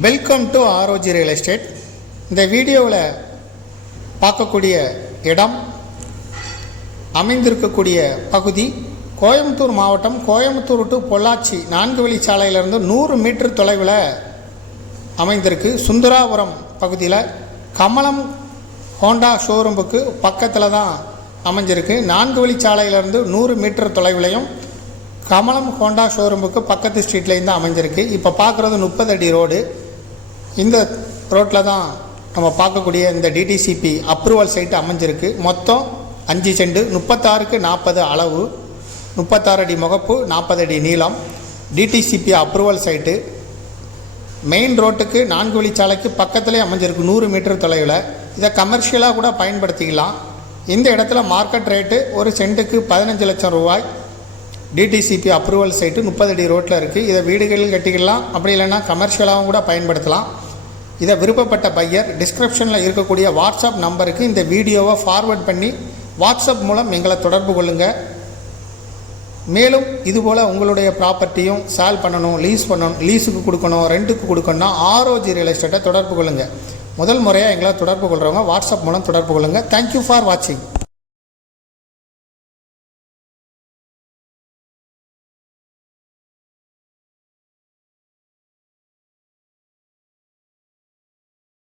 Welcome to ஆரோஜி real estate. இந்த வீடியோவில் பார்க்கக்கூடிய இடம் அமைந்திருக்கக்கூடிய பகுதி கோயம்புத்தூர் மாவட்டம், கோயம்புத்தூர் டு பொள்ளாச்சி 4 வழிச்சாலையிலிருந்து 100 மீட்டர் தொலைவில் அமைந்திருக்கு. சுந்தராபுரம் பகுதியில் கமலம் ஹோண்டா ஷோரூமுக்கு பக்கத்தில் தான் அமைஞ்சிருக்கு. 4 வழிச்சாலையிலிருந்து 100 மீட்டர் தொலைவிலையும் கமலம் ஹோண்டா ஷோரூமுக்கு பக்கத்து ஸ்ட்ரீட்லேயும் தான் அமைஞ்சிருக்கு. இப்போ பார்க்குறது 30 அடி ரோடு. இந்த ரோட்டில் தான் நம்ம பார்க்கக்கூடிய இந்த டிடிசிபி அப்ரூவல் சைட்டு அமைஞ்சிருக்கு. மொத்தம் 5 சென்ட், 36க்கு 40 அளவு, 36 அடி முகப்பு, 40 அடி நீளம். டிடிசிபி அப்ரூவல் சைட்டு மெயின் ரோட்டுக்கு 4 வழிச்சாலைக்கு பக்கத்துலேயே அமைஞ்சிருக்கு, 100 மீட்டர் தொலைவில். இதை கமர்ஷியலாக கூட பயன்படுத்திக்கலாம். இந்த இடத்துல மார்க்கெட் ரேட்டு ஒரு சென்ட்டுக்கு 15 லட்சம் ரூபாய். டிடிசிபி அப்ரூவல் சைட்டு 30 அடி ரோட்டில் இருக்குது. இதை வீடுகளில் கட்டிக்கலாம், அப்படி இல்லைன்னா கமர்ஷியலாகவும் கூட பயன்படுத்தலாம். இதை விருப்பப்பட்ட பையர் டிஸ்கிரிப்ஷனில் இருக்கக்கூடிய வாட்ஸ்அப் நம்பருக்கு இந்த வீடியோவை ஃபார்வர்ட் பண்ணி வாட்ஸ்அப் மூலம் எங்களை தொடர்பு கொள்ளுங்கள். மேலும் இதுபோல் உங்களுடைய ப்ராப்பர்ட்டியும் சேல் பண்ணணும், லீஸுக்கு கொடுக்கணும், ரெண்ட்டுக்கு கொடுக்கணும்னா ஆரோஜி ரியல் எஸ்டேட்டை தொடர்பு கொள்ளுங்கள். முதல் முறையாக எங்களை தொடர்பு கொள்கிறவங்க வாட்ஸ்அப் மூலம் தொடர்பு கொள்ளுங்கள். தேங்க்யூ ஃபார் வாட்சிங்.